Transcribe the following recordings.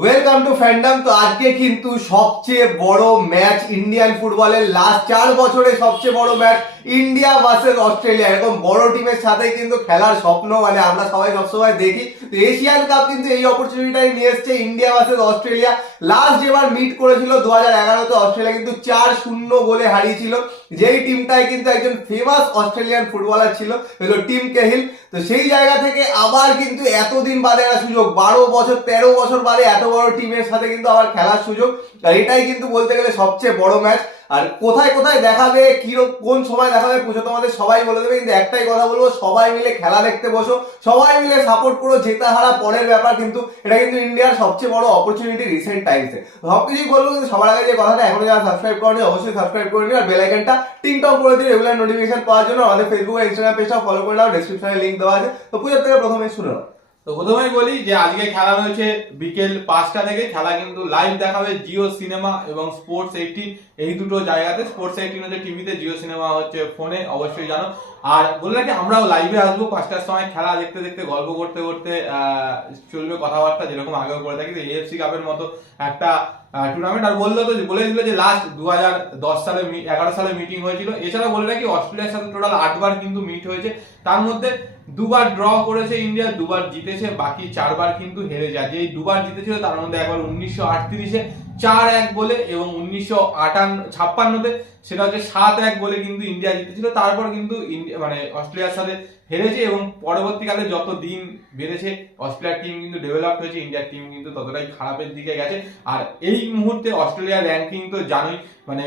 Welcome to fandom. তো আজকে কিন্তু সবচেয়ে বড় ম্যাচ ইন্ডিয়ান ফুটবলের লাস্ট 4 বছরে সবচেয়ে বড় ম্যাচ ইন্ডিয়া ভার্সেস অস্ট্রেলিয়া। এরকম বড় টিমের সাথে কিন্তু খেলার স্বপ্ন মানে আমরা সবাই সবসময় দেখি। তো এশিয়ান কাপ কিন্তু এই অপরচুনিটিটাই নিয়ে এসছে ইন্ডিয়া ভার্সেস অস্ট্রেলিয়া। লাস্ট যেবার মিট করেছিল 2011-তে অস্ট্রেলিয়া কিন্তু 4-0 গোলে হারিয়েছিল। যেই টিমটাই কিন্তু একজন ফেমাস অস্ট্রেলিয়ান ফুটবলার ছিল হলো টিম কেহিল। তো সেই জায়গা থেকে আবার কিন্তু এতদিন বাদে একটা সুযোগ, 12 বছর 13 বছর বাদে এত বড় টিমের সাথে কিন্তু আবার খেলার সুযোগ। আর এটাই কিন্তু বলতে গেলে সবচেয়ে বড় ম্যাচ। আর কোথায় কোথায় দেখাবে, কোন সময় দেখাবে পুজো তোমাদের সবাই বলে দেবে, কিন্তু একটাই কথা বলবো, সবাই মিলে খেলা দেখতে বসো, সবাই মিলে সাপোর্ট করো। জেতা হারা পরের ব্যাপার, কিন্তু এটা কিন্তু ইন্ডিয়ার সবচেয়ে বড় অপরচুনিটি রিসেন্ট টাইমসে। সবকিছুই বলবো, কিন্তু সবার আগে যে কথাটা, এখনো যারা সাবস্ক্রাইব করেনি অবশ্যই সাবস্ক্রাইব করে নিও আর বেল আইকনটা টিং টং করে দিও রেগুলার নোটিফিকেশন পাওয়ার জন্য। আমাদের ফেসবুক আর ইনস্টাগ্রাম পেজটা ফলো করে নাও, ডেসক্রিপশনে লিংক দেওয়া আছে। তো পুজোর থেকে প্রথমে শুনে নাও। তো প্রথমেই বলি যে আজকে খেলা রয়েছে বিকেল 5টা থেকে। খেলা কিন্তু লাইভ দেখাবে জিও সিনেমা এবং স্পোর্টস 18, এই দুটো জায়গাতে। স্পোর্টস 18 হচ্ছে টিভিতে, জিও সিনেমা হচ্ছে ফোনে, অবশ্যই জানো। আর বলে রাখি আমরাও লাইভে আসবো 5টার সময়। খেলা দেখতে দেখতে গল্প করতে করতে চলবে কথাবার্তা, যেরকম আগেও করে থাকি। এএফসি কাপের মতো একটা টুর্নামেন্ট। আর বলে দিল যে লাস্ট 2011 সালে মিটিং হয়েছিল। এছাড়া বলে রাখি অস্ট্রেলিয়ার সাথে টোটাল 8বার কিন্তু মিট হয়েছে। তার মধ্যে 2বার ড্র করেছে ইন্ডিয়া, 2বার জিতেছে, বাকি 4বার কিন্তু হেরে যায়। যে 2বার জিতেছিল তার মধ্যে একবার 1938-এ 4-1 গোলে, এবং 1956-তে সেটা হচ্ছে 7-1 গোলে কিন্তু ইন্ডিয়া জিতেছিল। তারপর কিন্তু মানে অস্ট্রেলিয়ার সাথে হেরেছে, এবং পরবর্তীকালে যত দিন বেড়েছে অস্ট্রেলিয়ার টিম কিন্তু ডেভেলপ হয়েছে, ইন্ডিয়ার টিম কিন্তু ততটাই খারাপের দিকে গেছে। আর এই মুহূর্তে অস্ট্রেলিয়ার র্যাঙ্কিং তো জানোই, মানে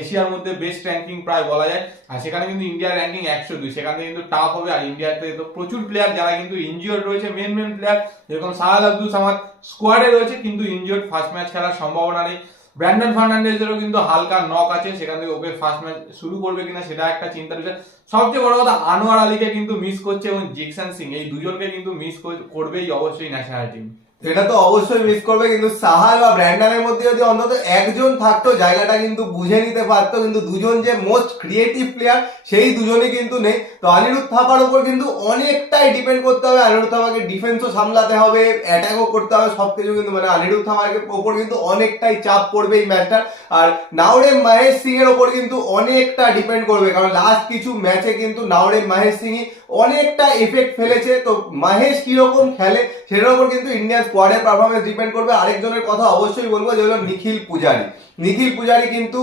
এশিয়ার মধ্যে বেস্ট র্যাঙ্কিং প্রায় বলা যায়। আর সেখানে কিন্তু ইন্ডিয়ার র্যাঙ্কিং 102, সেখানে কিন্তু টাফ হবে। আর ইন্ডিয়াতে তো প্রচুর প্লেয়ার যারা কিন্তু ইনজিওর্ড রয়েছে, মেন প্লেয়ার যেরকম সাহাল আব্দুল সামাদ স্কোয়াডে রয়েছে কিন্তু ইনজিওর্ড, ফার্স্ট ম্যাচ খেলার সম্ভাবনা নেই। ব্র্যান্ডন ফার্নান্ডেজেরও কিন্তু হালকা নক আছে, সেখান থেকে ওকে ফার্স্ট ম্যাচ শুরু করবে কিনা সেটা একটা চিন্তার বিষয়। সবচেয়ে বড় কথা, আনোয়ার আলীকে কিন্তু মিস করছে, এবং জেকসন সিং, এই দুজনকে কিন্তু মিস করবেই অবশ্যই ন্যাশনাল টিম। এটা তো অবশ্যই মিস করবে, কিন্তু সাহাল বা ব্র্যান্ডনের মধ্যে যদি অন্তত একজন থাকতো জায়গাটা কিন্তু বুঝে নিতে পারতো। কিন্তু দুজন যে মোস্ট ক্রিয়েটিভ প্লেয়ার সেই দুজনই কিন্তু নেই। তো অনিরুদ্ধ থাপার উপর কিন্তু অনেকটাই ডিপেন্ড করতে হবে। অনিরুদ্ধ থাপাকে ডিফেন্সও সামলাতে হবে, অ্যাটাকও করতে হবে, সবকিছু কিন্তু মানে অনিরুদ্ধ থাপার উপর কিন্তু অনেকটাই চাপ পড়বে এই ম্যাচটা। আর নাওরেম মহেশ সিং এর উপর কিন্তু অনেকটা ডিপেন্ড করবে, কারণ লাস্ট কিছু ম্যাচে কিন্তু নাওরেম মহেশ সিংই অনেকটা এফেক্ট ফেলেছে। তো মহেশ কিরকম খেলে সেটার উপর কিন্তু ইন্ডিয়ান স্কোয়াডের পারফরমেন্স ডিপেন্ড করবে। আরেকজনের কথা অবশ্যই বলবো, যে হলো নিখিল পূজারি কিন্তু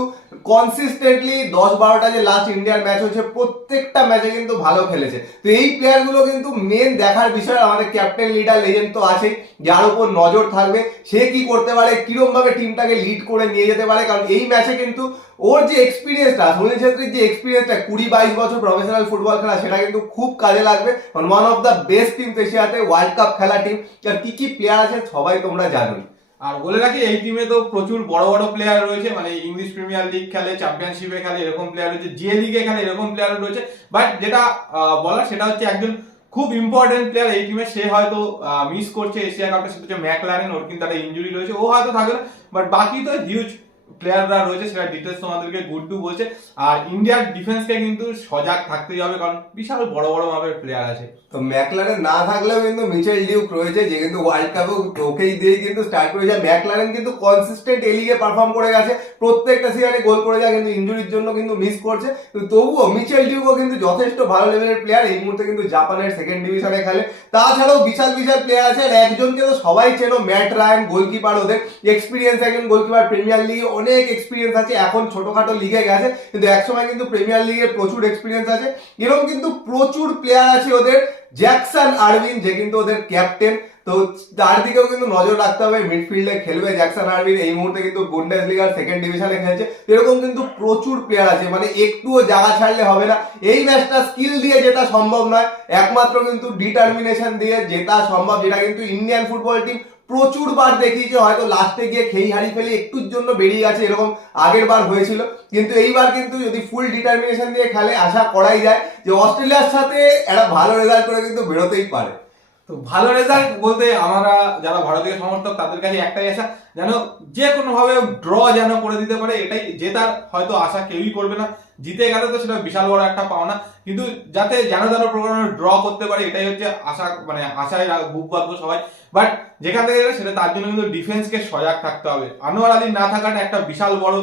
কনসিস্টেন্টলি 10-12টা যে লাস্ট ইন্ডিয়ার ম্যাচ হয়েছে প্রত্যেকটা ম্যাচে কিন্তু ভালো খেলেছে। তো এই প্লেয়ার গুলো কিন্তু মেন দেখার বিষয়। আমাদের ক্যাপ্টেন লিডার লেজেন্ড তো আছেই, যার উপর নজর থাকবে সে কি করতে পারে, কিরকম ভাবে টিমটাকে লিড করে নিয়ে যেতে পারে। কারণ এই ম্যাচে কিন্তু ওর যে এক্সপিরিয়েন্সটা, সুনীল ছেত্রীর যে এক্সপিরিয়েন্সটা, 20-22 বছর প্রফেশনাল ফুটবল খেলা, সেটা কিন্তু খুব কাজে লাগবে। One of the best team এশিয়াতে, ওয়ার্ল্ড কাপ খেলা টিম। আর কি প্লেয়ার আছে সবাই তোমরা জানোই। আর বলে রাখি এই টিমে তো প্রচুর বড় বড় প্লেয়ার রয়েছে, মানে ইংলিশ প্রিমিয়ার লিগ খেলে, চ্যাম্পিয়নশিপে খেলে এরকম প্লেয়ার রয়েছে, জে লিগে খেলে এরকম প্লেয়ার রয়েছে। বাট যেটা বলার সেটা হচ্ছে একজন খুব ইম্পর্টেন্ট প্লেয়ার এই টিমে, সে হয়তো মিস করছে এশিয়া কাপটা, সেটা হচ্ছে ম্যাকলারেন। ওর কিন্তু একটা ইনজুরি রয়েছে, ও হয়তো থাকবে না। বাট বাকি তো হিউজ প্লেয়াররা রয়েছে, সেটা ডিটেলস তোমাদেরকে গুড্ডু বলছে। আর ইন্ডিয়ার ডিফেন্সকে কিন্তু সজাগ থাকতেই হবে, কারণ বিশাল বড় বড় মাপের প্লেয়ার আছে। তো ম্যাকলারেন না থাকলেও কিন্তু মিচেল ডিউক রয়েছে, যে কিন্তু ওয়ার্ল্ড কাপে ওকেই দিয়ে কিন্তু স্টার্ট করেছে। ম্যাকলারেন কিন্তু কনসিস্টেন্ট এই লিগে পারফর্ম করে গেছে, প্রত্যেকটা সিজনে গোল করে যায়, কিন্তু ইনজুরির জন্য কিন্তু মিস করছে। তবুও মিচেল ডিউকও কিন্তু যথেষ্ট ভালো লেভেলের প্লেয়ার। এই মুহূর্তে কিন্তু জাপানের সেকেন্ড ডিভিশনে খেলে। তাছাড়াও বিশাল প্লেয়ার আছে। আর একজনকে তো সবাই চেনো, ম্যাট রায়ান, গোলকিপার। ওদের এক্সপিরিয়েন্স, একজন গোলকিপার, প্রিমিয়ার লিগে অনেক এক্সপিরিয়েন্স আছে। এখন ছোটখাটো লিগে গেছে, কিন্তু একসময় কিন্তু প্রিমিয়ার লিগে প্রচুর এক্সপিরিয়েন্স আছে। এরকম কিন্তু প্রচুর প্লেয়ার আছে ওদের। জ্যাকসন আরভিন, যে কিন্তু ওদের ক্যাপ্টেন, তো তার দিকেও কিন্তু নজর রাখতে হবে। মিডফিল্ডে খেলবে জ্যাকসন আরভিন, এই মুহূর্তে কিন্তু বুন্ডেসলিগার সেকেন্ড ডিভিশনে খেলছে। এরকম কিন্তু প্রচুর প্লেয়ার আছে, মানে একটুও জায়গা ছাড়লে হবে না। এই ম্যাচটা স্কিল দিয়ে জেতা সম্ভব নয়, একমাত্র কিন্তু ডিটারমিনেশন দিয়ে জেতা সম্ভব, যেটা কিন্তু ইন্ডিয়ান ফুটবল টিম প্রচুর বার দেখিয়েছে। হয়তো লাস্টে গিয়ে খেই হারিয়ে ফেলে একটুর জন্য বেরিয়ে গেছে, এরকম আগের বার হয়েছিল। কিন্তু এইবার কিন্তু যদি ফুল ডিটারমিনেশন দিয়ে খেলে, আশা করাই যায় যে অস্ট্রেলিয়ার সাথে একটা ভালো রেজাল্ট করে কিন্তু বেরোতেই পারে। তো ভালো রেজাল্ট বলতে আমরা যারা ভারতীয় সমর্থক তাদের কাছে একটাই আশা, যেন যে কোনো ভাবে ড্র যেন করে দিতে পারে, এটাই জেতার হয়তো আশা কেউই করবে না। জিতে গেলে তো সেটা বিশাল বড় একটা পাওনা, কিন্তু যাতে যেন তেন প্রোগ্রামে ড্র করতে পারে এটাই হচ্ছে আশা, মানে আশায় বুক বাঁধবো সবাই। বাট যেখান থেকে গেলে সেটা তার জন্য কিন্তু ডিফেন্সকে সজাগ থাকতে হবে। আনোয়ার আলী না থাকাটা একটা বিশাল বড়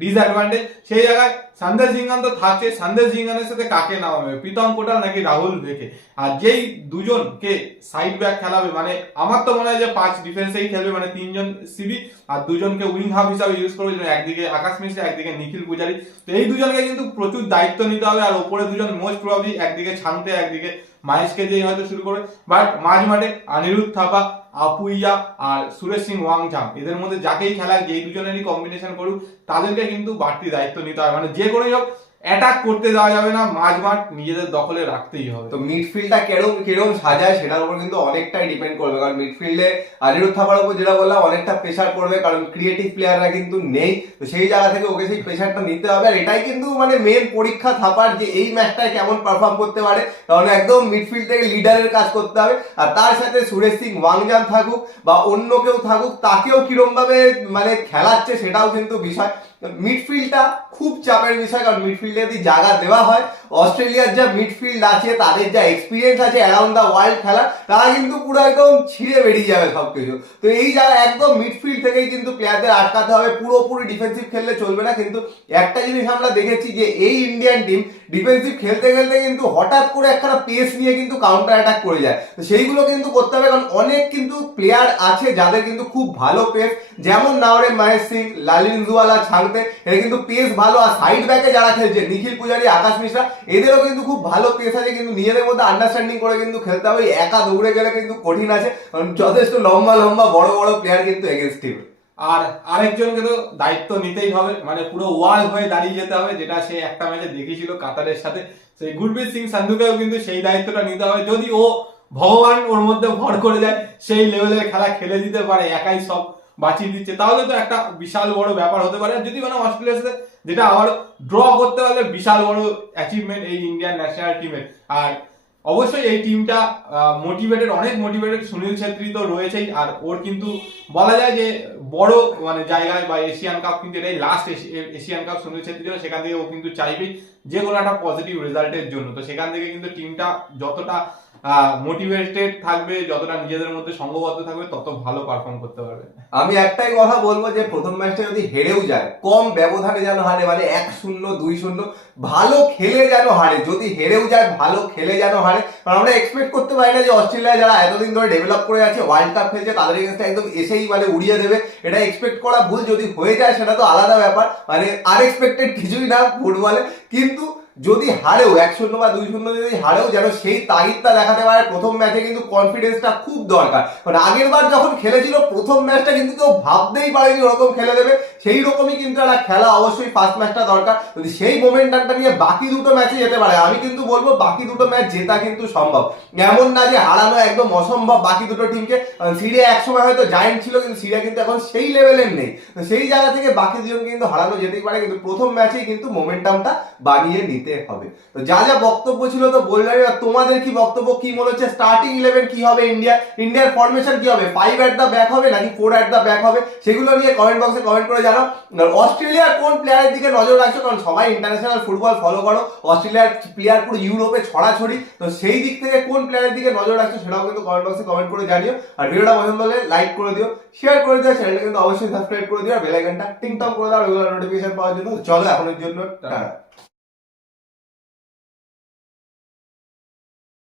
ডিসঅ্যাডভান্টেজ। সেই জায়গায় সন্দেশ ঝিঙ্গান তো থাকছে, সন্দেশ ঝিঙ্গানের সাথে কাকে নামাবে, প্রীতম কোটাল নাকি রাহুল ভেকে? আর যেই দুজনকে সাইড ব্যাক খেলাবে, মানে আমার তো মনে হয় যে 5 ডিফেন্সেই খেলবে, মানে 3জন সিবি আর 2জনকে উইং হাফ হিসাবে ইউজ করবে, একদিকে আকাশ মিশ্রা একদিকে নিখিল পূজারি। তো এই দুজনকে কিন্তু প্রচুর দায়িত্ব নিতে হবে। আর ওপরে দুজন মোস্ট প্রবাবলি একদিকে ছানতে একদিকে মাহেশকে দিয়ে হয়তো শুরু করবে। বাট মাঝ মাঠে অনিরুদ্ধ থাপা, আপুইয়া আর সুরেশ সিং ওয়াংচাম, এদের মধ্যে যাকেই খেলায়, যেই দুজনেরই কম্বিনেশন করুক, তাদেরকে কিন্তু বাড়তি দায়িত্ব নিতে হবে। মানে যে কোনোই হোক অ্যাটাক করতে দেওয়া যাবে না, মাঝ মাঠ নিজেদের দখলে রাখতেই হবে। তো মিডফিল্ডটা কিরম সাজায় সেটার উপর কিন্তু অনেকটাই ডিপেন্ড করবে, কারণ মিডফিল্ডে অনিরুদ্ধ থাপার উপর যেটা বললাম অনেকটা প্রেশার পড়বে, কারণ ক্রিয়েটিভ প্লেয়াররা কিন্তু নেই। তো সেই জায়গা থেকে ওকে সেই প্রেশারটা নিতে হবে। আর এটাই কিন্তু মানে মেন পরীক্ষা থাপার, যে এই ম্যাচটায় কেমন পারফর্ম করতে পারে, কারণ একদম মিডফিল্ড থেকে লিডারের কাজ করতে হবে। আর তার সাথে সুরেশ সিং ওয়াংজান থাকুক বা অন্য কেউ থাকুক, তাকেও কিরম ভাবে মানে খেলাচ্ছে সেটাও কিন্তু বিষয়। মিডফিল্ডটা খুব চাপের বিষয়, কারণ মিডফিল্ডে যদি জায়গা দেওয়া হয়, অস্ট্রেলিয়ার যা মিডফিল্ড আছে, তাদের যা এক্সপিরিয়েন্স আছে অ্যারাউন্ড দ্য ওয়ার্ল্ড খেলা, তারা কিন্তু পুরো একদম ছিঁড়ে বেরিয়ে যাবে সবকিছু। তো এই জায়গায় একদম মিডফিল্ড থেকেই কিন্তু প্লেয়ারদের আটকাতে হবে, পুরোপুরি ডিফেন্সিভ খেললে চলবে না। কিন্তু একটা জিনিস আমরা দেখেছি যে এই ইন্ডিয়ান টিম ডিফেন্সিভ খেলতে খেলতে কিন্তু হঠাৎ করে একটা পেস নিয়ে কিন্তু কাউন্টার অ্যাটাক করে যায়। তো সেইগুলো কিন্তু করতে হবে, কারণ অনেক কিন্তু প্লেয়ার আছে যাদের কিন্তু খুব ভালো পেস, যেমন নাওরে মহেশ সিং, লালিনজুয়ালা, ছাংতে, এরা কিন্তু পেস ভালো। আর সাইড ব্যাকে যারা খেলছে নিখিল পূজারি, আকাশ মিশ্রা, এদেরও কিন্তু খুব ভালো পেস আছে। কিন্তু নিজেদের মধ্যে আন্ডারস্ট্যান্ডিং করে কিন্তু খেলতে হবে। একা দৌড়ে গেলে কিন্তু কঠিন আছে, কারণ যথেষ্ট লম্বা লম্বা বড় বড় প্লেয়ার কিন্তু এগেনস্ট টিম। আর আরেকজনকে তো দায়িত্ব নিতেই হবে, মানে পুরো ওয়াল হয়ে দাঁড়িয়ে যেতে হবে, যেটা সে একটা ম্যাচে দেখিয়েছিল কাতারের সাথে। সেই গুরপ্রীত সিং সান্ধুকেও কিন্তু সেই দায়িত্বটা নিতে হবে। যদি ও ভগবান ওর মধ্যে ভর করে দেয়, সেই লেভেলের খেলা খেলে দিতে পারে, একাই সব বাঁচিয়ে দিচ্ছে, তাহলে তো একটা বিশাল বড় ব্যাপার হতে পারে। আর যদি মানে অস্ট্রেলিয়ার সাথে যেটা আবার ড্র করতে পারলে বিশাল বড় অ্যাচিভমেন্ট এই ইন্ডিয়ান ন্যাশনাল টিমের। আর অবশ্যই এই টিমটা মোটিভেটেড, অনেক মোটিভেটেড। সুনীল ছেত্রী তো রয়েছেই, আর ওর কিন্তু বলা যায় যে বড় মানে জায়গায় বা এশিয়ান কাপ, কিন্তু এটাই last Asian cup Sunil Chhetri, সেখান থেকে ও কিন্তু চাইবেই যে কোনো একটা পজিটিভ রেজাল্টের জন্য। তো সেখান থেকে কিন্তু টিমটা যতটা মোটিভেটেড থাকবে, যতটা নিজেদের মধ্যে সংঘবদ্ধ থাকবে, তত ভালো পারফর্ম করতে পারবে। আমি একটাই কথা বলবো যে প্রথম ম্যাচটা যদি হেরেও যায়, কম ব্যবধানে যেন হারে, মানে 1-0 2-0, ভালো খেলে যেন হারে। যদি হেরেও যায় ভালো খেলে যেন হারে, কারণ আমরা এক্সপেক্ট করতে পারি না যে অস্ট্রেলিয়া যারা এতদিন ধরে ডেভেলপ করে আছে, ওয়ার্ল্ড কাপ খেলছে, তাদের এগেন্সে একদম এসেই মানে উড়িয়ে দেবে। এটা এক্সপেক্ট করা ভুল। যদি হয়ে যায় সেটা তো আলাদা ব্যাপার, মানে আনএক্সপেক্টেড কিছুই না ফুটবলে। কিন্তু যদি হারেও 1-0 বা 2-0 যদি হারেও, যেন সেই তাগিদটা দেখাতে পারে। প্রথম ম্যাচে কিন্তু কনফিডেন্সটা খুব দরকার, কারণ আগের বার যখন খেলেছিল প্রথম ম্যাচটা কিন্তু কেউ ভাবতেই পারেনি ওরকম খেলে দেবে। সেই রকমই কিন্তু একটা খেলা অবশ্যই ফার্স্ট ম্যাচটা দরকার। যদি সেই মোমেন্টামটা নিয়ে বাকি দুটো ম্যাচে যেতে পারে, আমি কিন্তু বলবো বাকি দুটো ম্যাচ জেতা কিন্তু সম্ভব। এমন না যে হারানো একদম অসম্ভব বাকি দুটো টিমকে। সিরিয়া একসময় হয়তো জায়েন্ট ছিল, কিন্তু সিরিয়া কিন্তু এখন সেই লেভেলের নেই। তো সেই জায়গা থেকে বাকি দুজনকে কিন্তু হারানো যেতেই পারে, কিন্তু প্রথম ম্যাচেই কিন্তু মোমেন্টামটা বানিয়ে নিতে হবে। তো যা যা বক্তব্য ছিল তো বললাম। তোমাদের কি বক্তব্য, কি মনে হচ্ছে স্টার্টিং 11 কি হবে ইন্ডিয়ার ফরমেশন কি হবে, 5 এট দা ব্যাক হবে নাকি 4 এট দা ব্যাক হবে, সেগুলো নিয়ে কমেন্ট বক্সে কমেন্ট করে জানাও। অস্ট্রেলিয়ার কোন প্লেয়ারের দিকে নজর রাখছো, কারণ সবাই ইন্টারন্যাশনাল ফুটবল ফলো করো, অস্ট্রেলিয়ার প্লেয়ার পুরো ইউরোপে ছড়াছড়ি। তো সেই দিক থেকে কোন প্লেয়ারের দিকে নজর রাখছো সেটাও কিন্তু কমেন্ট বক্সে কমেন্ট করে জানিও। আর ভিডিওটা পছন্দ হলে লাইক করে দিও, শেয়ার করে দিও, চ্যানেলটা কিন্তু অবশ্যই সাবস্ক্রাইব করে দিও, আর বেল আইকনটা টিং টং করে দাও রেগুলার নোটিফিকেশন পাওয়ার জন্য। চলো এখনের জন্য টাটা।